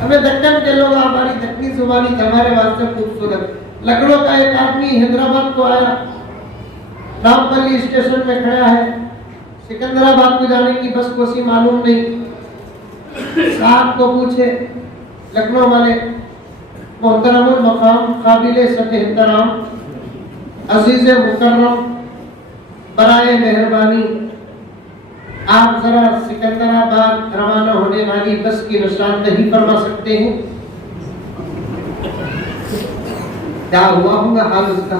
हमें दक्कन के लोग, हमारी दक्कनी जुबानी हमारे वास्ते खूबसूरत। लखनऊ का एक आदमी हैदराबाद को आया, रामपल्ली स्टेशन में खड़ा है, सिकंदराबाद को जाने की बस कोसी मालूम नहीं। साहब को पूछे लखनऊ वाले, मोहतरमुल मकाम काबिले सत एहतराम अजीज मुकर्रम बराए मेहरबानी, आप जरा सिकंदराबाद रवाना होने वाली बस की निशानदही फरमा सकते हैं? क्या हुआ होगा हाल उसका?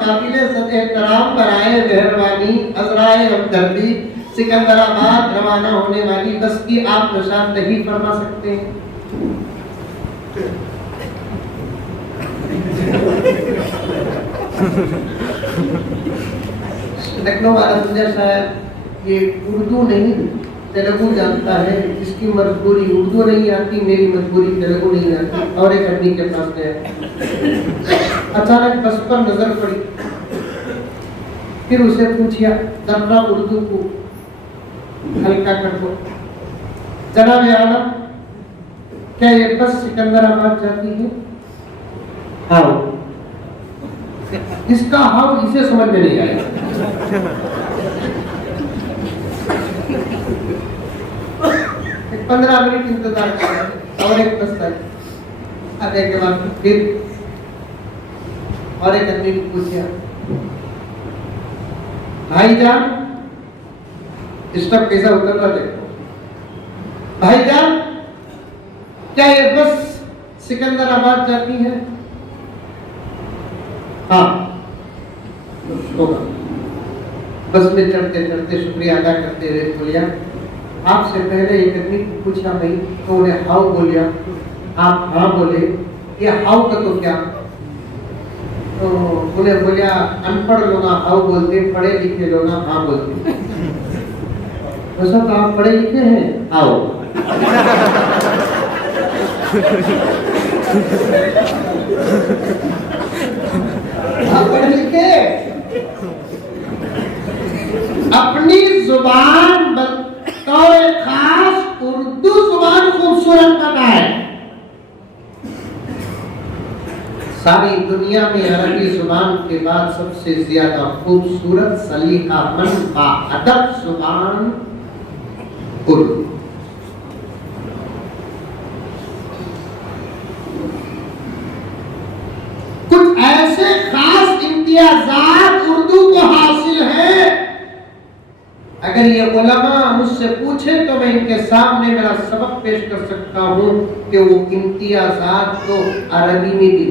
काबिले सद एहतराम बराए मेहरबानी अज़राए हमदर्दी सिकंदराबाद रवाना होने वाली बस की आप निशानदही फरमा सकते हैं? लखनऊ वाला समझा शायद ये उर्दू नहीं तेलुगु जानता है, इसकी मजबूरी उर्दू नहीं आती, मेरी मजबूरी तेलुगु नहीं आती। और एक आदमी के पास गया, अचानक बस पर नजर पड़ी, फिर उसे पूछा जरा उर्दू को हल्का कर दो, जनाब आलम क्या ये बस सिकंदराबाद जाती है? हाँ। इसका हाउ इसे समझ में नहीं आया। एक 15 मिनट इंतजार किया और एक बस आई, आने के बाद फिर और एक आदमी को पूछा, भाईजान स्टॉप कैसा उतर रहा देखो, भाईजान क्या ये बस सिकंदराबाद जाती है? हाँ होगा। बस में चढ़ते चढ़ते शुक्रिया अदा करते हुए बोलिया, आपसे पहले एक आदमी को पूछा भाई, तो उन्हें हाउ बोलिया, आप हाँ बोले, ये हाउ का तो क्या? तो उन्हें बोलिया अनपढ़ लोग हाउ बोलते, पढ़े लिखे लोग हाँ बोलते। तो सब आप पढ़े लिखे हैं? हाउ। आप पढ़े लिखे? अपनी जुबान बतौर खास उर्दू जुबान खूबसूरत बताए। सारी दुनिया में अरबी जुबान के बाद सबसे ज्यादा खूबसूरत सलीकामंद बाअदब जुबान उर्दू। कुछ ऐसे खास इम्तियाजात उर्दू को हासिल है, अगर ये उलमा मुझसे पूछे तो मैं इनके सामने मेरा सबक पेश कर सकता हूँ कि वो इम्तियाजात तो अरबी में भी